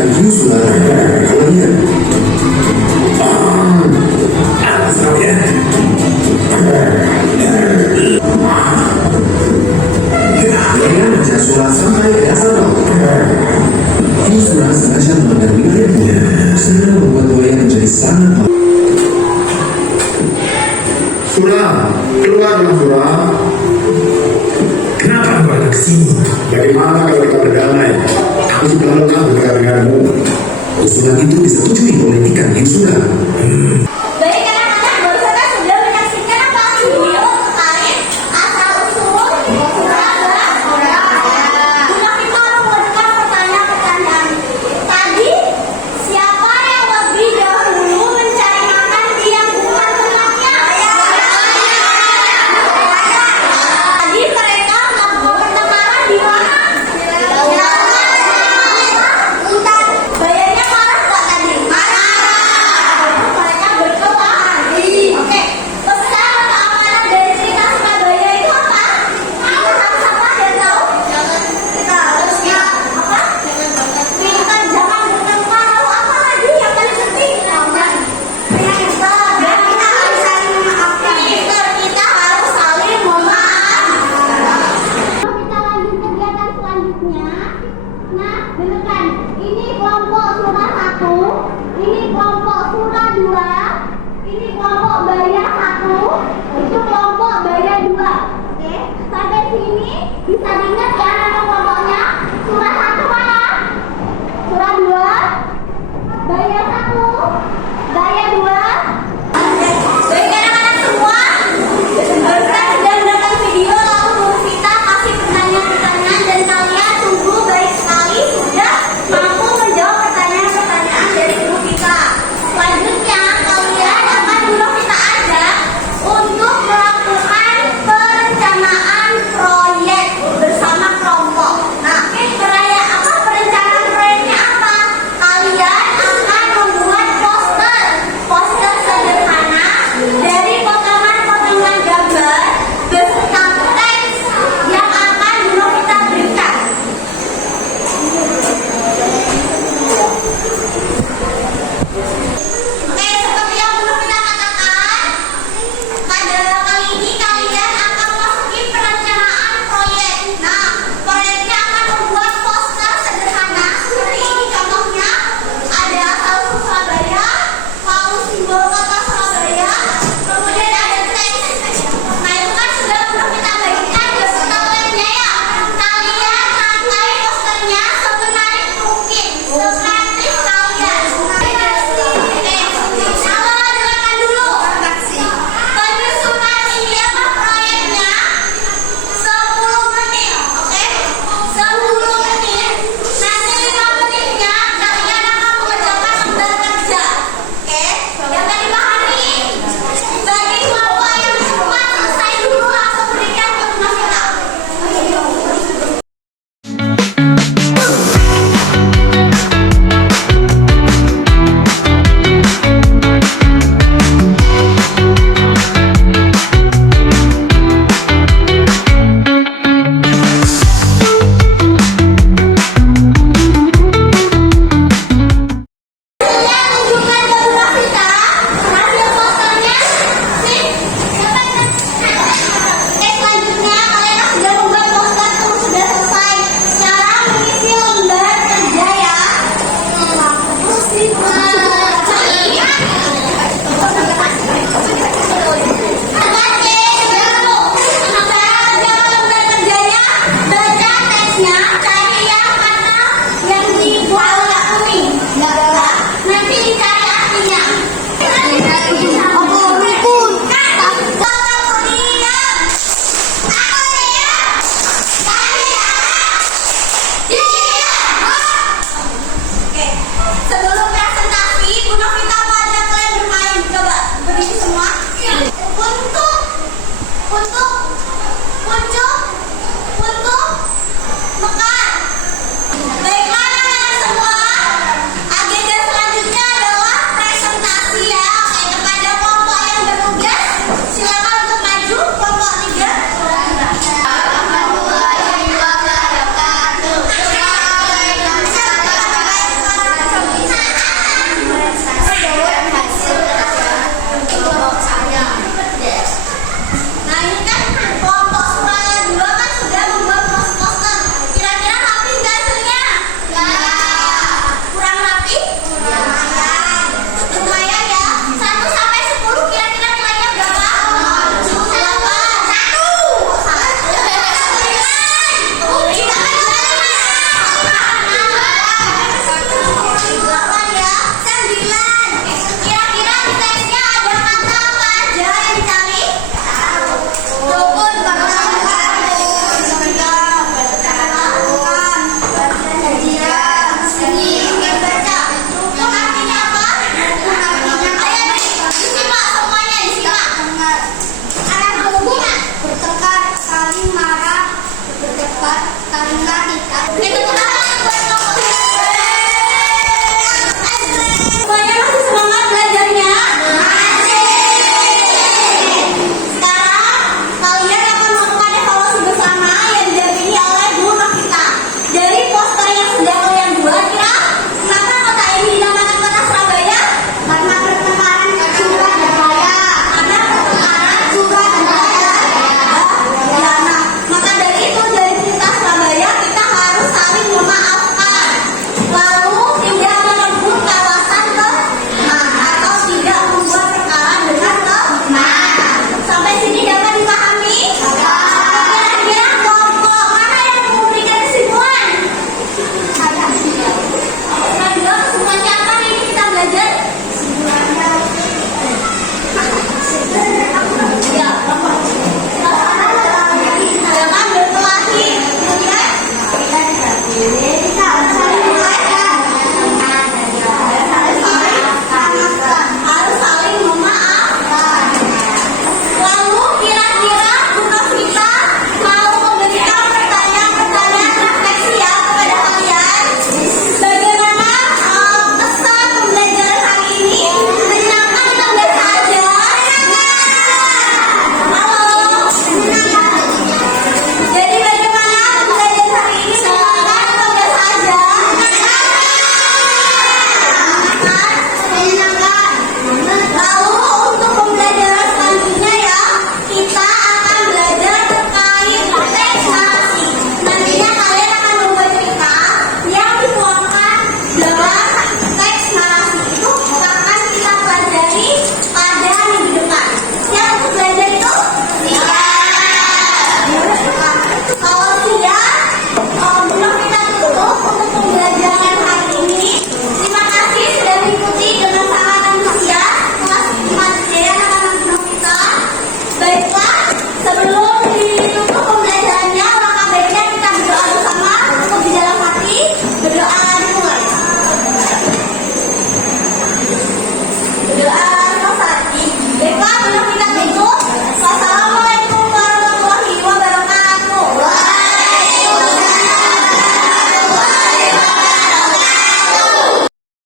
memberikan usulan kalian. Alas kalian. Kalian menjadi surat sampai ke sana. Yusra sengaja mengambil wilayahnya, sehingga membuat buaya menjadi sangat. Surah, keluarlah Surah. Kenapa kau datang ke sini? Bagaimana kalau kita berdamai? Aku sudah lelah berdekat denganmu. Usulan itu disetujui oleh ikan Yusra. Baik anak-anak, baru saja sudah menyaksikan apa video terkait asal usul surah. Kita mengajukan pertanyaan-pertanyaan. Tadi siapa yang lebih dahulu mencari makan di yang bukan tempatnya? Tadi mereka melakukan pertengkaran di mana? Bentar, bayarnya marah nggak tadi? Marah. Mereka berkelahi. Oke, pesan keamanan dari cerita Surabaya itu apa? Harus apa yang tahu? Kita harusnya apa? Pintar, jangan bertengkar. Lalu apa lagi yang paling penting? Jangan. Dan kita harus saling memaafkan. Kita harus saling memaafkan. Kita lanjut kegiatan selanjutnya. Nah, dengarkan. Ini kelompok surah 1, ini kelompok surah 2, ini kelompok baya 1, itu kelompok baya 2. Oke, sampai sini bisa diingat ya nama kelompoknya? Surah 1 mana? Surah 2, baya 1, baya 2. Baik anak-anak semua, barusan sudah menonton video, lalu guru kita kasih pertanyaan-pertanyaan dan kalian sungguh baik sekali sudah mampu menjawab pertanyaan-pertanyaan dari guru kita. Selanjutnya kalian akan guru kita ajak untuk melakukan perencanaan proyek bersama kelompok. Nah, perencanaan proyeknya apa? Kalian akan membuat poster sederhana dari potongan-potongan gambar beserta teks yang akan guru kita berikan. Oke, seperti yang belum kita katakan, pada kali ini kalian akan memasuki perencanaan proyek. Nah, proyeknya akan membuat poster sederhana seperti ini contohnya. Ada asal-usul Surabaya, lalu simbol kota Surabaya, kemudian ada teks. Nah, itu kan sudah belum kita bagikan beserta lemnya ya. Kalian pakai posternya semenarik mungkin, sekreatif kalian. Salah dengarkan dulu. Penyusunan ini apa proyeknya? 10 menit, oke? 10 menit. Nanti 5 menitnya kalian akan mengerjakan lembar kerja, oke? Yang tadi dipahami? Bagi kelompok yang semua selesai dulu langsung berikan ke guru kita. Kalian tunjukkan ke guru kita hasil posternya. Nih, selanjutnya kalian sudah membuat poster itu sudah selesai. Sekarang mengisi lembar kerja ya. Baca teksnya, cari yang kata yang dibuat warna kuning. Nanti dicari artinya. Oke, sebelum presentasi, guru kita mau ajak kalian bermain. Coba berdiri semua. Untuk